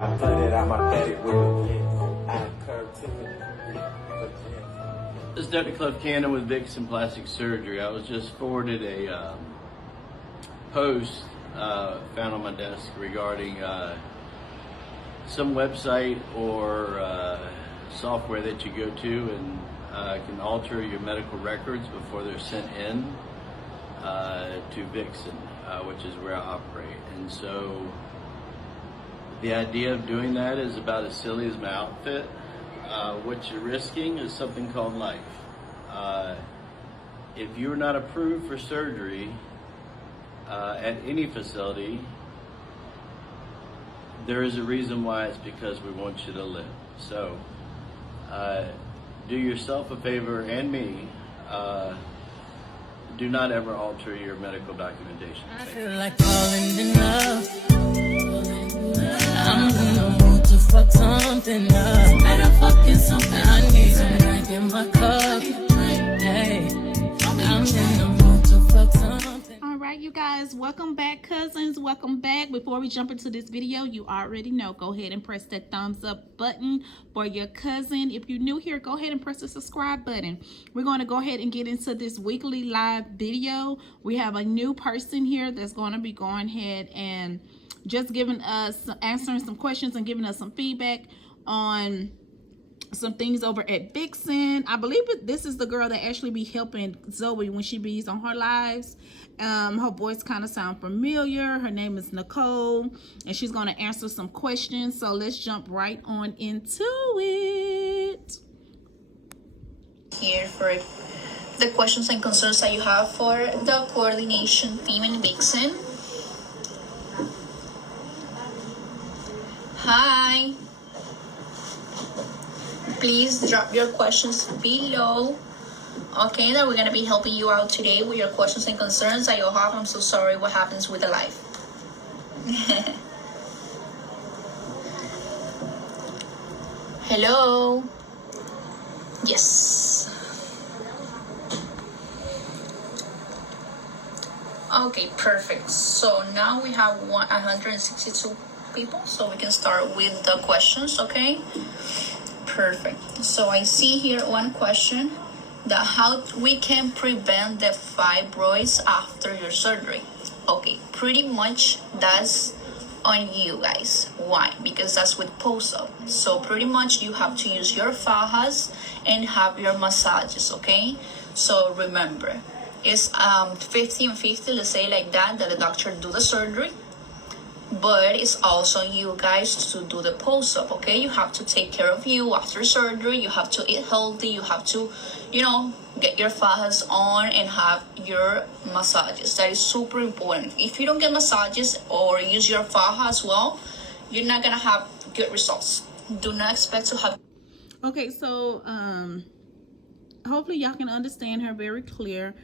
I put it, I'ma pet it with a pen. I curved Tiffany. This is Dr. Cliff Cannon with Vixen Plastic Surgery. I was just forwarded a post found on my desk regarding some website or software that you go to and can alter your medical records before they're sent in to Vixen, which is where I operate. And so the idea of doing that is about as silly as my outfit. What you're risking is something called life. If you're not approved for surgery at any facility, there is a reason why. It's because we want you to live. So do yourself a favor and me. Do not ever alter your medical documentation. I feel like falling in love. I'm in the mood to fuck something up. Better fucking something. I need some drink in my cup. Hey, I'm in the mood to fuck something. All right, you guys, welcome back, cousins. Welcome back. Before we jump into this video, you already know, go ahead and press that thumbs up button for your cousin. If you're new here, go ahead and press the subscribe button. We're going to go ahead and get into this weekly live video. We have a new person here that's going to be going ahead and just giving us, answering some questions and giving us some feedback on some things over at Vixen. I believe this is the girl that actually be helping Zoey when she bees on her lives. Her voice kind of sound familiar. Her name is Nicole, and she's going to answer some questions. So let's jump right on into it. Here for the questions and concerns that you have for the coordination team in Vixen. Hi. Please drop your questions below. Okay, that we're gonna be helping you out today with your questions and concerns that you'll have. I'm so sorry what happens with the life. Hello. Yes. Okay, perfect. So now we have 162 people, so we can start with the questions. Okay, perfect. So I see here one question, that how we can prevent the fibroids after your surgery. Okay, pretty much that's on you guys. Why? Because that's with post-op. So pretty much you have to use your fajas and have your massages. Okay, so remember, it's 50 and 50, let's say like that the doctor do the surgery, but it's also you guys to do the post-op. Okay, you have to take care of you after surgery. You have to eat healthy. You have to, get your fajas on and have your massages. That is super important. If you don't get massages or use your faja as well, you're not gonna have good results. Do not expect to have. Okay, so hopefully y'all can understand her very clear.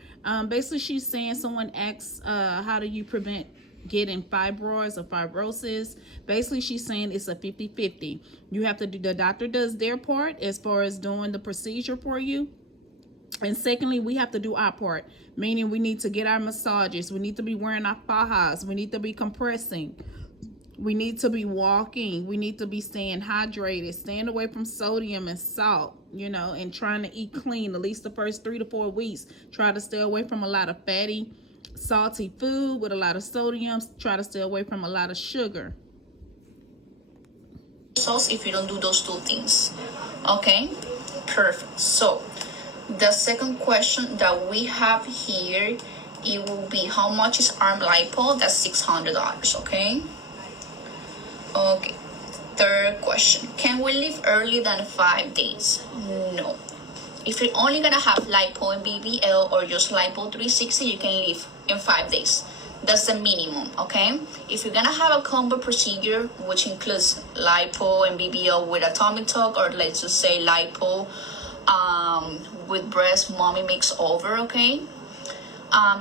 Basically she's saying, someone asks how do you prevent getting fibroids or fibrosis. Basically she's saying it's a 50-50. You have to do, the doctor does their part as far as doing the procedure for you, and secondly we have to do our part, meaning we need to get our massages, we need to be wearing our fajas, we need to be compressing, we need to be walking, we need to be staying hydrated, staying away from sodium and salt, and trying to eat clean at least the first 3 to 4 weeks. Try to stay away from a lot of fatty, salty food with a lot of sodium. Try to stay away from a lot of sugar. Results if you don't do those two things. Okay, perfect. So the second question that we have here, it will be how much is arm lipo? That's $600. Okay. Okay. Third question, can we leave early than 5 days? No. If you're only gonna have lipo and BBL or just lipo360, you can leave in 5 days. That's the minimum. Okay, if you're gonna have a combo procedure which includes lipo and BBL with a TummyTuck, or let's just say lipo with breast mommy makeover, okay,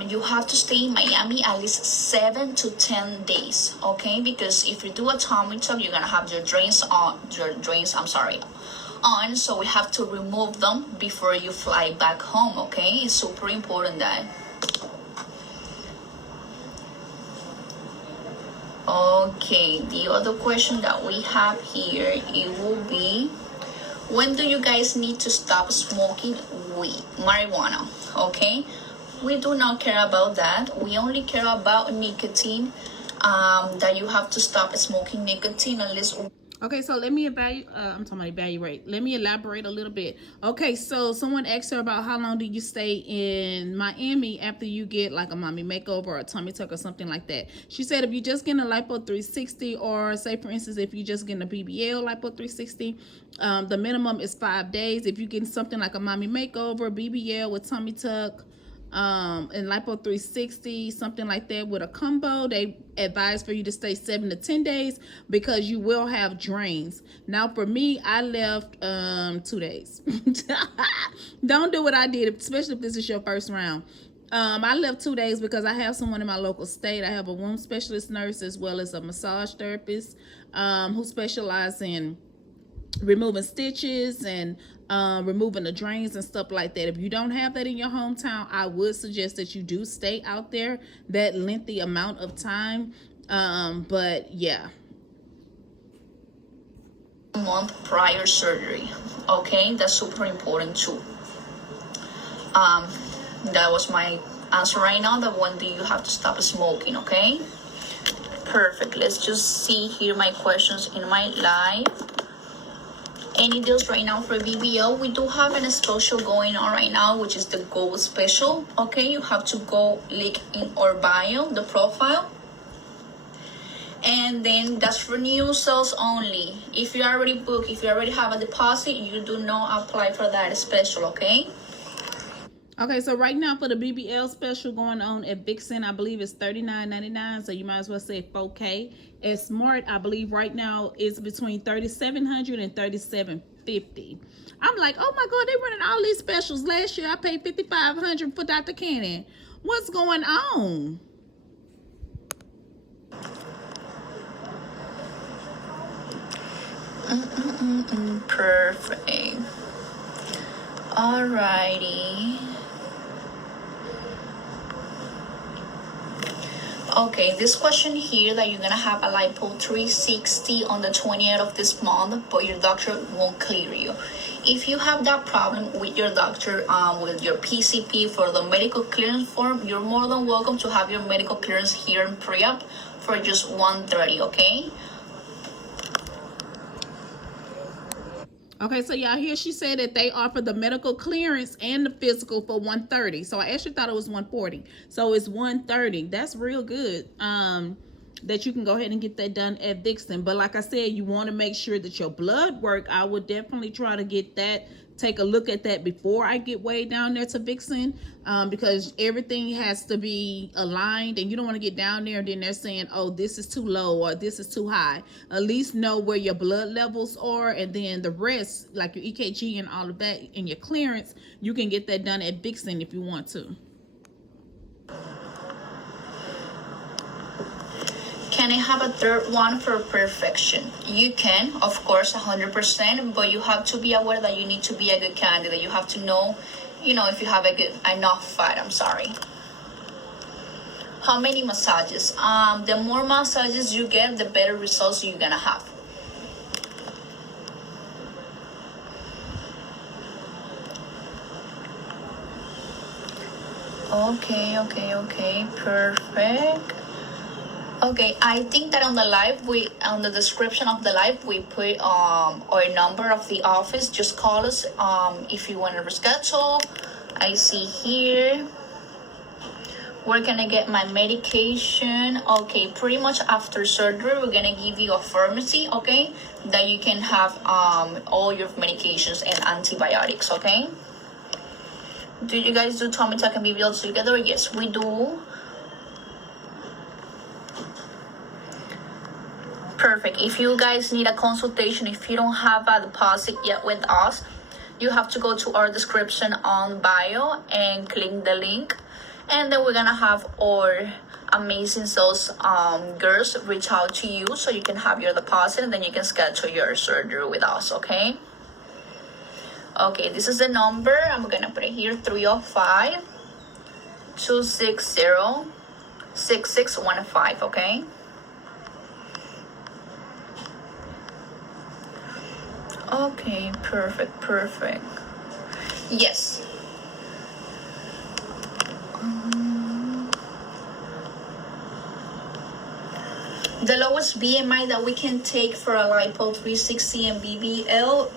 you have to stay in Miami at least 7 to 10 days. Okay, because if you do a TummyTuck, you're gonna have your drains on, so we have to remove them before you fly back home. Okay, it's super important that. Okay, the other question that we have here, it will be, when do you guys need to stop smoking weed, marijuana? Okay, we do not care about that. We only care about nicotine, that you have to stop smoking nicotine unless. Okay, so let me evaluate. Let me elaborate a little bit. Okay, so someone asked her about how long do you stay in Miami after you get like a mommy makeover or a tummy tuck or something like that. She said if you're just getting a lipo360, or say for instance if you're just getting a BBL lipo360, the minimum is 5 days. If you're getting something like a mommy makeover, BBL with tummy tuck, and lipo360, something like that with a combo, they advise for you to stay 7 to 10 days because you will have drains. Now for me, I left 2 days. Don't do what I did, especially if this is your first round. I left 2 days because I have someone in my local state. I have a wound specialist nurse as well as a massage therapist who specialize in removing stitches and removing the drains and stuff like that. If you don't have that in your hometown, I would suggest that you do stay out there that lengthy amount of time. But yeah, month prior surgery. Okay, that's super important too. That was my answer right now, that when do you have to stop smoking? Okay, perfect. Let's just see here my questions in my live. Any deals right now for BBL? We do have a special going on right now, which is the gold special. Okay, you have to go link in our bio, the profile, and then that's for new sales only. If you already booked, if you already have a deposit, you do not apply for that special. Okay. Okay, so right now for the BBL special going on at Vixen, I believe it's $39.99, so you might as well say 4K. At Smart, I believe right now it's between $3,700 and $3,750. I'm like, oh my God, they running all these specials. Last year I paid $5,500 for Dr. Cannon. What's going on? Perfect. Alrighty. Okay, this question here, that you're gonna have a lipo360 on the 20th of this month, but your doctor won't clear you. If you have that problem with your doctor, with your PCP for the medical clearance form, you're more than welcome to have your medical clearance here in pre-op for just $130. Okay. Okay, so y'all hear she said that they offer the medical clearance and the physical for $130. So I actually thought it was $140. So it's $130. That's real good. That you can go ahead and get that done at Vixen. But like I said, you want to make sure that your blood work, I would definitely try to get that, take a look at that before I get way down there to Vixen, because everything has to be aligned, and you don't want to get down there and then they're saying, oh, this is too low or this is too high. At least know where your blood levels are, and then the rest, like your EKG and all of that, and your clearance, you can get that done at Vixen if you want to. Can I have a third one for perfection? You can, of course, 100%, but you have to be aware that you need to be a good candidate. You have to know, if you have enough fat. I'm sorry. How many massages? The more massages you get, the better results you're gonna have. Okay, perfect. Okay, I think that on the live, on the description of the live, we put our number of the office. Just call us if you want to reschedule. I see here. Where can I get my medication? Okay, pretty much after surgery, we're gonna give you a pharmacy, okay, that you can have all your medications and antibiotics, okay? Do you guys do TummyTuck and BBL together? Yes, we do. Perfect. If you guys need a consultation, if you don't have a deposit yet with us, you have to go to our description on bio and click the link, and then we're gonna have our amazing sales girls reach out to you so you can have your deposit, and then you can schedule your surgery with us. Okay, this is the number. I'm gonna put it here: 305-260-6615. Okay. Okay, perfect, perfect. Yes. The lowest BMI that we can take for a lipo360 and BBL,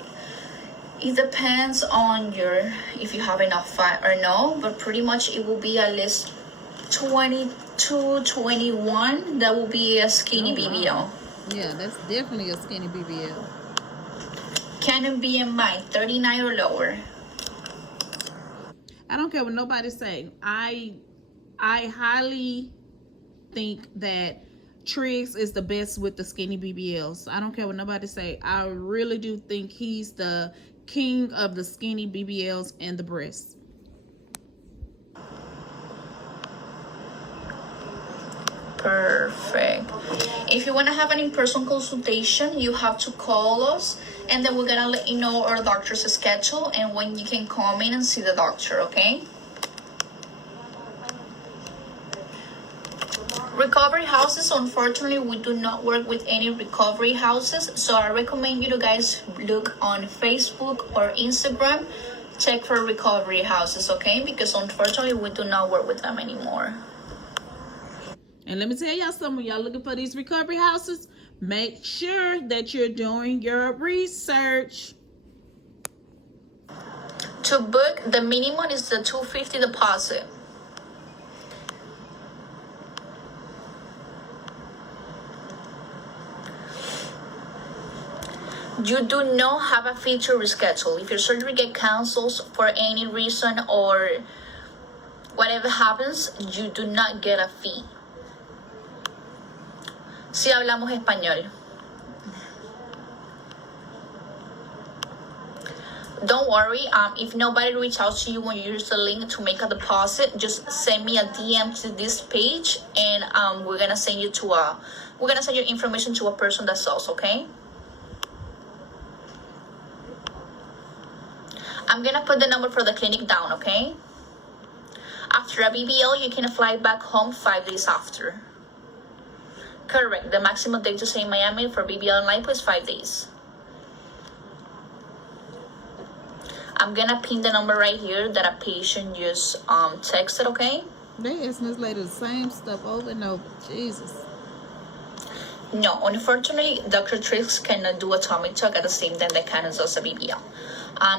it depends on your, if you have enough fat or no, but pretty much it will be at least 22, 21. That will be a skinny BBL. Yeah, that's definitely a skinny BBL. Canon BMI 39 or lower. I don't care what nobody say. I highly think that Triggs is the best with the skinny BBLs. I don't care what nobody say. I really do think he's the king of the skinny BBLs and the breasts. Perfect. If you want to have an in-person consultation, you have to call us, and then we're gonna let you know our doctor's schedule and when you can come in and see the doctor, okay? Recovery houses, unfortunately, we do not work with any recovery houses, so I recommend you to guys look on Facebook or Instagram, check for recovery houses, okay? Because unfortunately, we do not work with them anymore. And let me tell y'all something, when y'all looking for these recovery houses, make sure that you're doing your research. To book, the minimum is the $250 deposit. You do not have a fee to reschedule. If your surgery get canceled for any reason or whatever happens, you do not get a fee. Si hablamos español. Don't worry, if nobody reach out to you when you use the link to make a deposit, just send me a DM to this page, and we're gonna send you your information to a person that sells, okay? I'm gonna put the number for the clinic down, okay? After a BBL, you can fly back home 5 days after. Correct. The maximum day to stay in Miami for BBL and lipo is 5 days. I'm gonna pin the number right here that a patient just texted, okay? They asking this lady the same stuff over and over. Jesus. No, unfortunately, Dr. Triggs cannot do a TummyTuck at the same time that Canon does a BBL.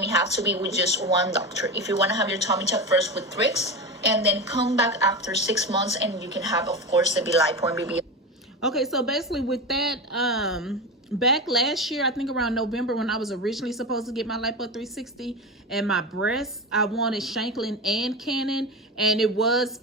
You have to be with just one doctor. If you want to have your TummyTuck first with Triggs, and then come back after 6 months, and you can have, of course, the lipo and BBL. Okay, so basically with that, back last year, I think around November, when I was originally supposed to get my lipo360 and my breasts, I wanted Shanklin and Canon, and it was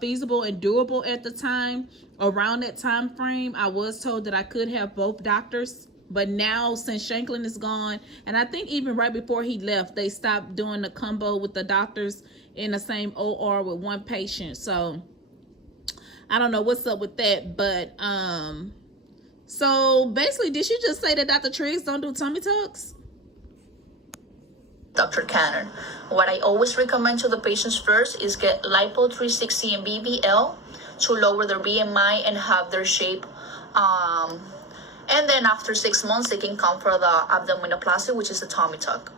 feasible and doable at the time. Around that time frame, I was told that I could have both doctors, but now since Shanklin is gone, and I think even right before he left, they stopped doing the combo with the doctors in the same OR with one patient. So I don't know what's up with that, but so basically, did she just say that Dr. Triggs don't do tummy tucks? Dr. Cannon. What I always recommend to the patients first is get lipo360 and BBL to lower their BMI and have their shape. And then after 6 months, they can come for the abdominoplasty, which is the tummy tuck.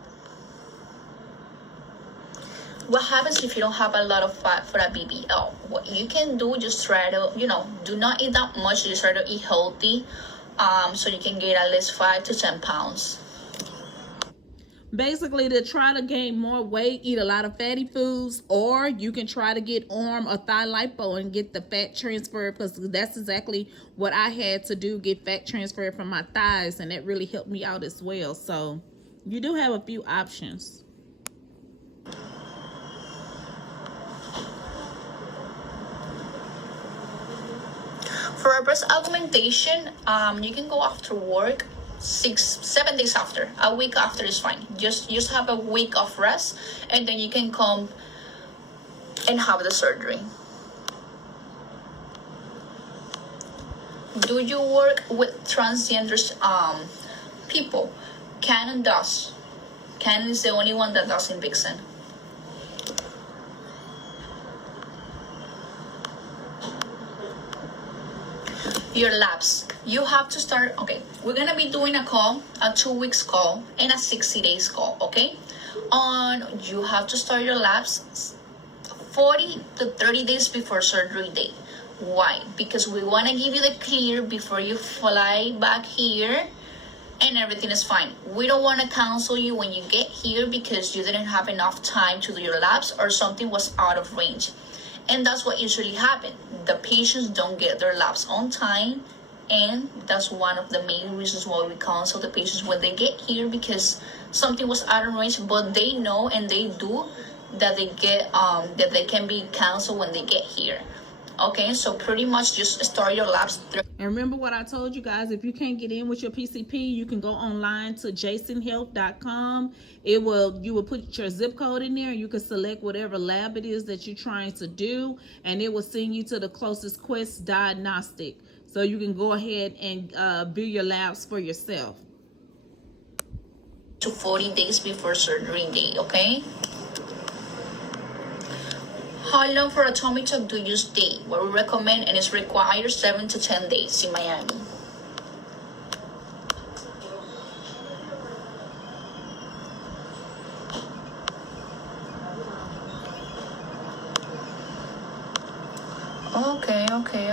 What happens if you don't have a lot of fat for a BBL? What you can do, just try to, do not eat that much. Just try to eat healthy, so you can gain at least 5 to 10 pounds. Basically, to try to gain more weight, eat a lot of fatty foods, or you can try to get arm or thigh lipo and get the fat transfer, because that's exactly what I had to do, get fat transfer from my thighs, and that really helped me out as well. So you do have a few options. For a breast augmentation, you can go after work 6-7 days after. A week after is fine. Just have a week of rest, and then you can come and have the surgery. Do you work with transgender people? Canon does. Canon is the only one that does in Vixen. Your labs. You have to start, okay, we're gonna be doing a call, a 2 weeks call, and a 60 days call, okay? You have to start your labs 40 to 30 days before surgery date. Why? Because we want to give you the clear before you fly back here and everything is fine. We don't want to cancel you when you get here because you didn't have enough time to do your labs or something was out of range. And that's what usually happens. The patients don't get their labs on time, and that's one of the main reasons why we cancel the patients when they get here, because something was out of range, but they know and they do that they get that they can be canceled when they get here. Okay, so pretty much just start your labs. And remember what I told you guys, if you can't get in with your PCP, you can go online to jasonhealth.com. You will put your zip code in there. You can select whatever lab it is that you're trying to do, and it will send you to the closest Quest diagnostic. So you can go ahead and view your labs for yourself. To 40 days before surgery date, okay? How long for a TummyTuck do you stay? What we recommend, and it's required 7 to 10 days in Miami.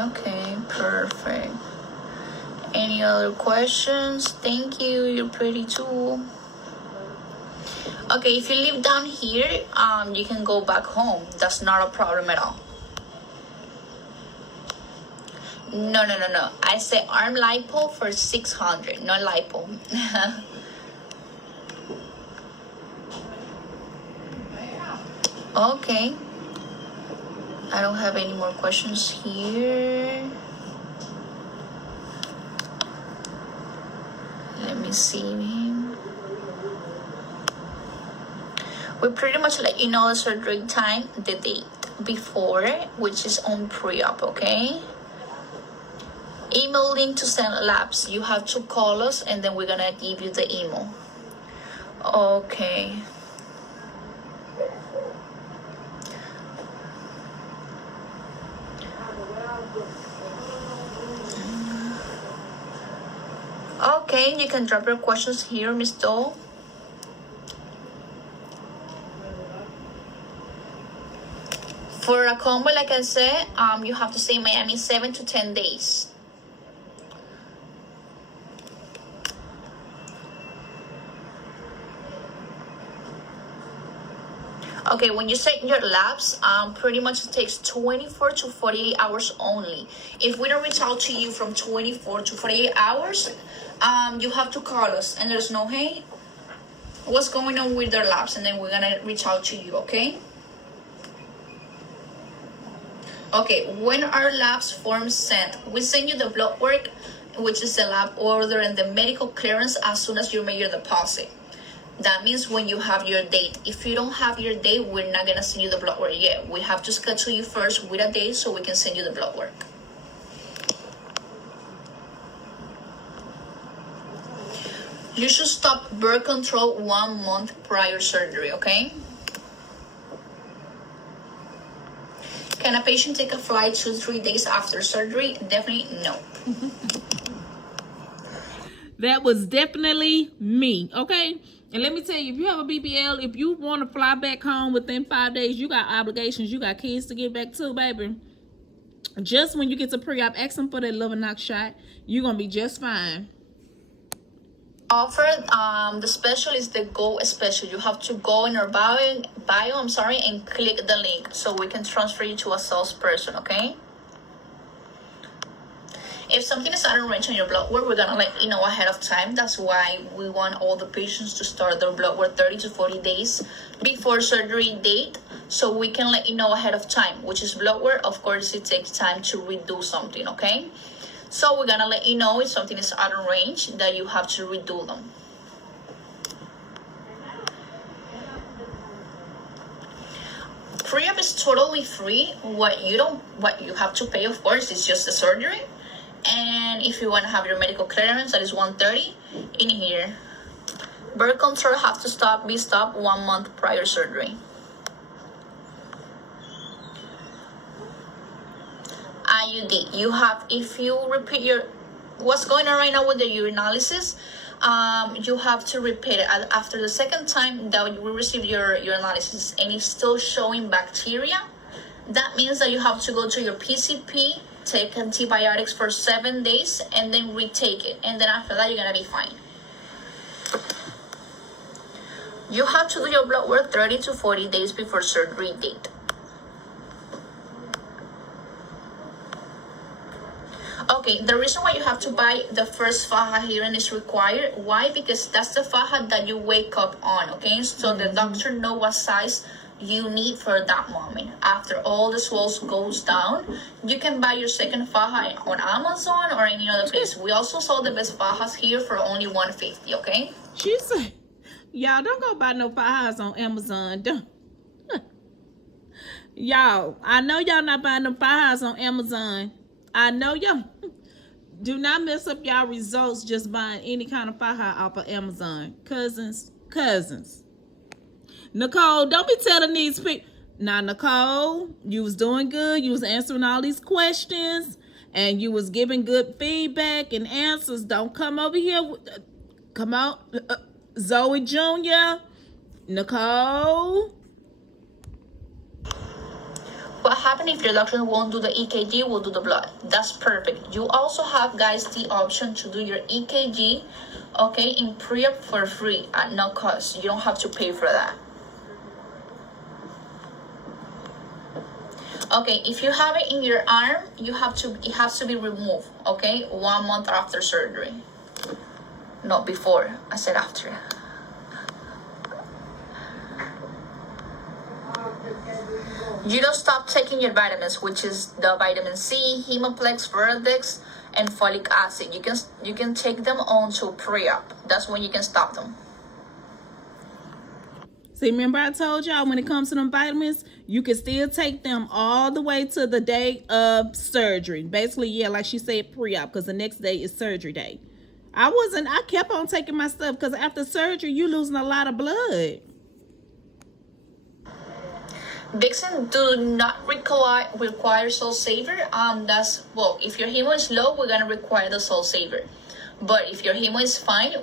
Okay, perfect. Any other questions? Thank you, you're pretty too. Okay, if you live down here, you can go back home. That's not a problem at all. No. I say arm lipo for 600, not lipo. Okay. I don't have any more questions here. Let me see. We pretty much let you know the surgery time, the date before, which is on pre-op, okay? Email link to send labs. You have to call us and then we're gonna give you the email. Okay. Okay, you can drop your questions here, Miss Doll. For a combo, like I said, you have to stay in Miami 7 to 10 days. Okay, when you set your labs, pretty much it takes 24 to 48 hours only. If we don't reach out to you from 24 to 48 hours, you have to call us and let us know, hey, what's going on with their labs, and then we're gonna reach out to you, okay? Okay, when are labs forms sent? We send you the blood work, which is the lab order and the medical clearance as soon as you make your deposit. That means when you have your date. If you don't have your date, we're not gonna send you the blood work yet. We have to schedule you first with a date so we can send you the blood work. You should stop birth control 1 month prior surgery, okay? Can a patient take a flight 2-3 days after surgery? Definitely no. That was definitely me, okay? And let me tell you, if you have a BBL, if you want to fly back home within 5 days, you got obligations, you got kids to get back to, baby. Just when you get to pre-op, ask them for that liver knock shot. You're going to be just fine. Offer, the special is the Go special. You have to go in our bio, and click the link so we can transfer you to a salesperson, okay? If something is out of range on your blood work, we're gonna let you know ahead of time. That's why we want all the patients to start their blood work 30 to 40 days before surgery date, so we can let you know ahead of time, which is blood work. Of course, it takes time to redo something, okay? So we're gonna let you know if something is out of range that you have to redo them. Pre-op is totally free. What you have to pay, of course, is just the surgery. And if you want to have your medical clearance, that is $130 in here. Birth control have to be stopped 1 month prior surgery. IUD, you have, if you repeat your what's going on right now with the urinalysis, you have to repeat it. After the second time that you will receive your analysis and it's still showing bacteria, that means that you have to go to your PCP, take antibiotics for 7 days, and then retake it. And then after that, you're gonna be fine. You have to do your blood work 30 to 40 days before surgery date. Okay, the reason why you have to buy the first faja here and is required, why? Because that's the faja that you wake up on, okay? So the doctor know what size you need for that moment. After all the swells goes down, you can buy your second faja on Amazon or any other place. We also sell the best fajas here for only $150, okay? She said, y'all don't go buy no fajas on Amazon. Don't. Y'all, I know y'all not buying no fajas on Amazon. I know y'all. Do not mess up y'all results just buying any kind of faja off of Amazon. Cousins. Nicole, don't be telling these people. Now, Nicole, you was doing good. You was answering all these questions. And you was giving good feedback and answers. Don't come over here. Come on. Zoey Jr. Nicole. What happens if your doctor won't do the EKG, will do the blood? That's perfect. You also have, guys, the option to do your EKG, okay, in pre-op for free at no cost. You don't have to pay for that. Okay, if you have it in your arm, it has to be removed, okay, 1 month after surgery. Not before, I said after. You don't stop taking your vitamins, which is the vitamin C, Hemoplex, Verdex, and folic acid. You can take them on to pre-op. That's when you can stop them. See, remember I told y'all when it comes to them vitamins, you can still take them all the way to the day of surgery. Basically, yeah, like she said, pre-op, because the next day is surgery day. I kept on taking my stuff because after surgery, you losing a lot of blood. Vixen do not require Soul Saver. If your hemo is low, we're gonna require the Soul Saver. But if your hemo is fine,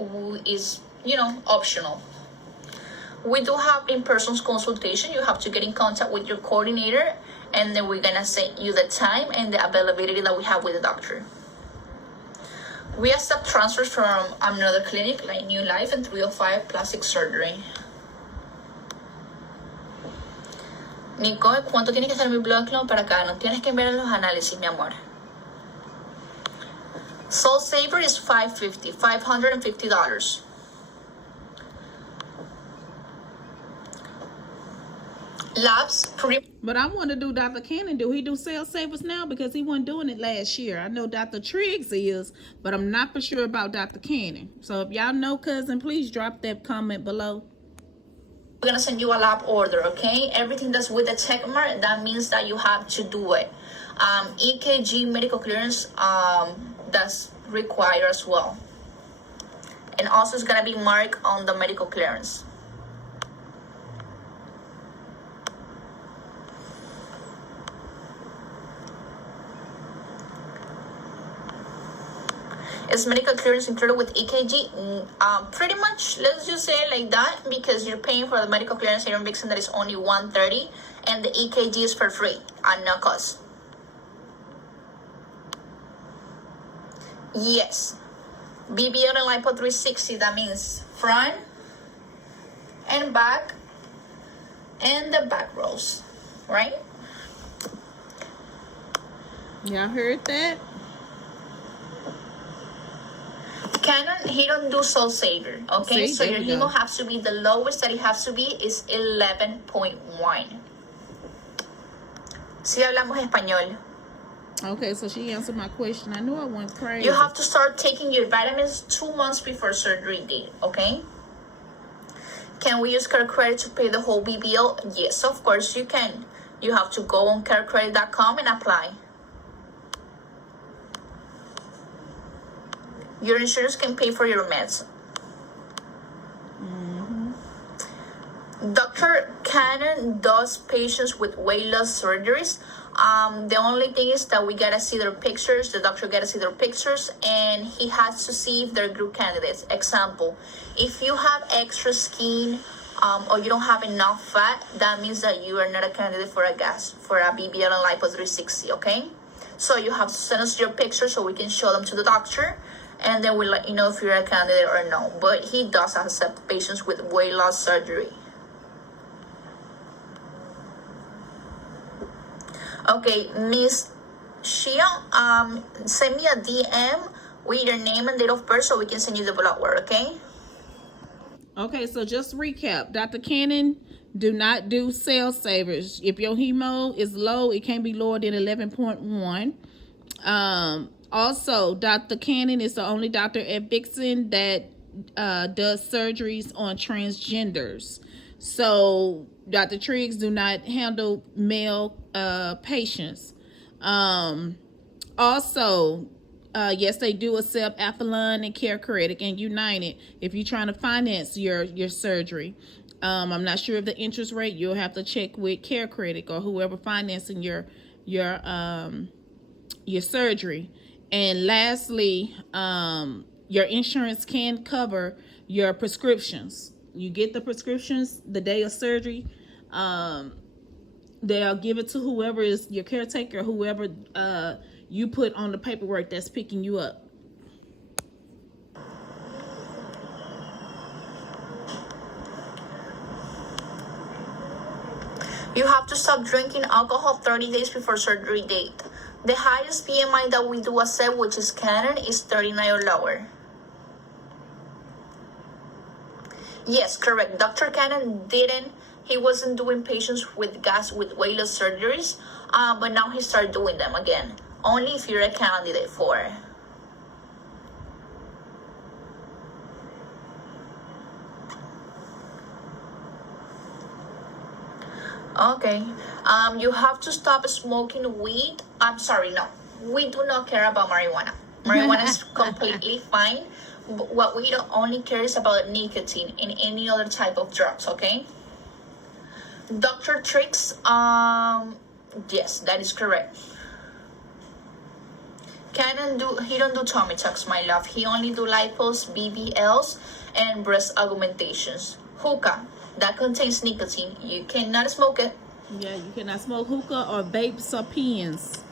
is optional. We do have in-person consultation. You have to get in contact with your coordinator, and then we're gonna send you the time and the availability that we have with the doctor. We accept transfers from another clinic like New Life and 305 Plastic Surgery. Nicole, ¿cuánto tiene que hacer mi blood clone para acá? No tienes que ver los análisis, mi amor. Soul Saver is $550. Labs, But I want to do Dr. Cannon. Do he do Cell Savers now? Because he wasn't doing it last year. I know Dr. Triggs is, but I'm not for sure about Dr. Cannon. So if y'all know, cousin, please drop that comment below. We're gonna send you a lab order, okay? Everything that's with the check mark, that means that you have to do it. EKG medical clearance, that's required as well. And also it's gonna be marked on the medical clearance. Is medical clearance included with EKG? Pretty much, let's just say it like that, because you're paying for the medical clearance here in Vixen that is only $130, and the EKG is for free at no cost. Yes, BBL and lipo360, that means front and back and the back rolls, right? Y'all heard that? Canon, he don't do Soul Saver, okay? See, so your we go. hemo has to be, the lowest that it has to be is 11.1. Si hablamos español. Okay, so she answered my question. I knew I went crazy. You have to start taking your vitamins 2 months before surgery date, okay? Can we use Care Credit to pay the whole BBL? Yes, of course you can. You have to go on carecredit.com and apply. Your insurance can pay for your meds. Dr. Cannon does patients with weight loss surgeries. The only thing is that we gotta see their pictures. The doctor gotta see their pictures, and he has to see if they're good candidates. Example, if you have extra skin, or you don't have enough fat, that means that you are not a candidate for a BBL and lipo360. Okay, so you have to send us your pictures so we can show them to the doctor, and then we'll let you know if you're a candidate or no. But he does accept patients with weight loss surgery. Okay, Miss Shia, send me a DM with your name and date of birth so we can send you the blood work, okay? Okay, so just recap. Dr. Cannon, do not do cell savers. If your hemo is low, it can be lower than 11.1. Also, Dr. Cannon is the only doctor at Vixen that does surgeries on transgenders. So Dr. Triggs do not handle male patients. Also, yes, they do accept Athlon and Care Credit and United if you're trying to finance your surgery. I'm not sure of the interest rate. You'll have to check with Care Credit or whoever financing your surgery. And lastly, your insurance can cover your prescriptions. You get the prescriptions the day of surgery. They'll give it to whoever is your caretaker, whoever you put on the paperwork that's picking you up. You have to stop drinking alcohol 30 days before surgery date. The highest BMI that we do accept, which is Canon, is 39 or lower. Yes, correct. Dr. Cannon he wasn't doing patients with weight loss surgeries, but now he started doing them again. Only if you're a candidate for it. Okay. You have to stop smoking weed. I'm sorry, no. We do not care about marijuana. Marijuana is completely fine. What we don't only care is about nicotine and any other type of drugs, okay? Dr. Triggs, yes, that is correct. He don't do TummyTucks, my love. He only do lipos, BBLs, and breast augmentations. Hookah, that contains nicotine. You cannot smoke it. Yeah, you cannot smoke hookah or vapes or pens.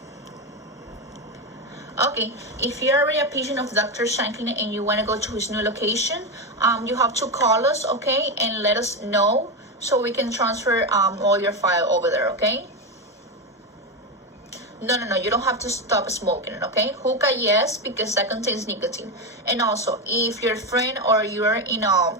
Okay, if you're already a patient of Dr. Shanklin and you want to go to his new location, you have to call us, okay, and let us know so we can transfer all your file over there, okay? No, you don't have to stop smoking it, okay? Hookah, yes, because that contains nicotine. And also, if your friend or you're in a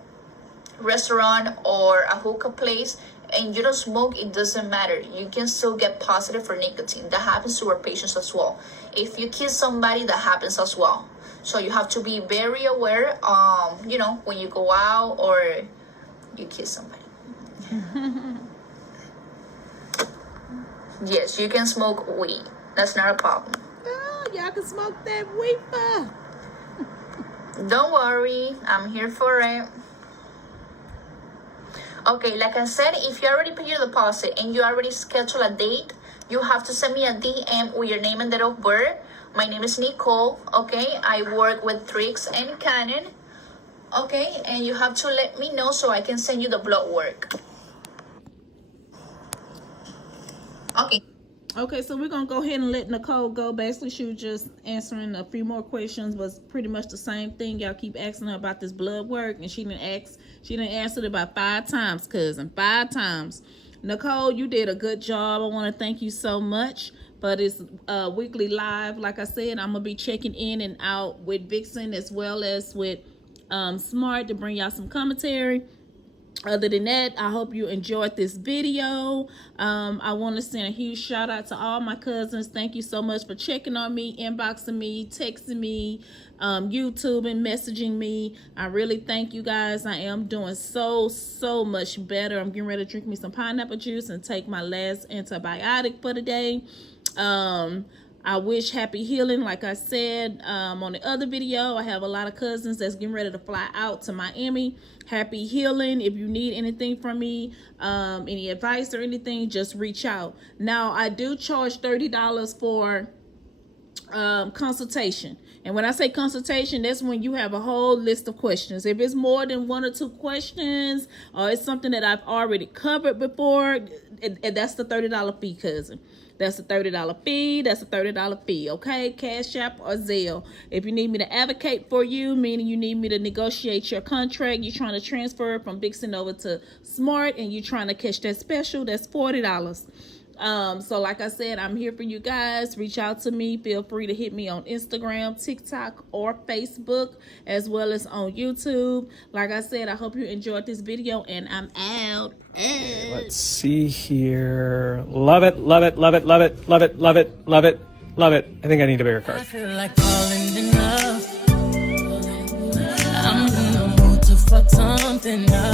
restaurant or a hookah place and you don't smoke, it doesn't matter. You can still get positive for nicotine. That happens to our patients as well. If you kiss somebody, that happens as well. So you have to be very aware, when you go out or you kiss somebody. Yes, you can smoke weed. That's not a problem. Oh, y'all can smoke that weeper. Don't worry, I'm here for it. Okay, like I said, if you already paid your deposit and you already scheduled a date, you have to send me a DM with your name and date of birth. My name is Nicole, okay? I work with Triggs and Canon, okay? And you have to let me know so I can send you the blood work. Okay, so we're going to go ahead and let Nicole go. Basically, she was just answering a few more questions, but pretty much the same thing. Y'all keep asking her about this blood work, and she didn't answer it about 5 times, cousin. 5 times. Nicole, you did a good job. I want to thank you so much. But it's weekly live. Like I said, I'm going to be checking in and out with Vixen as well as with Smart to bring y'all some commentary. Other than that, I hope you enjoyed this video. I want to send a huge shout out to all my cousins. Thank you so much for checking on me, inboxing me, texting me, YouTube and messaging me. I really thank you guys. I am doing so much better. I'm getting ready to drink me some pineapple juice and take my last antibiotic for the day. I wish happy healing. Like I said on the other video, I have a lot of cousins that's getting ready to fly out to Miami. Happy healing. If you need anything from me, any advice or anything, just reach out. Now, I do charge $30 for consultation. And when I say consultation, that's when you have a whole list of questions. If it's more than 1 or 2 questions, or it's something that I've already covered before, that's the $30 fee, cousin. That's a $30 fee. That's a $30 fee, okay? Cash App or Zelle. If you need me to advocate for you, meaning you need me to negotiate your contract, you're trying to transfer from Vixen over to Smart, and you're trying to catch that special, that's $40. So like I said, I'm here for you guys. Reach out to me. Feel free to hit me on Instagram, TikTok, or Facebook, as well as on YouTube. Like I said, I hope you enjoyed this video, and I'm out. Let's see here. Love it, love it, love it, love it, love it, love it, love it, love it. I think I need a bigger card. I feel like falling in love. I'm in the mood to fuck something up.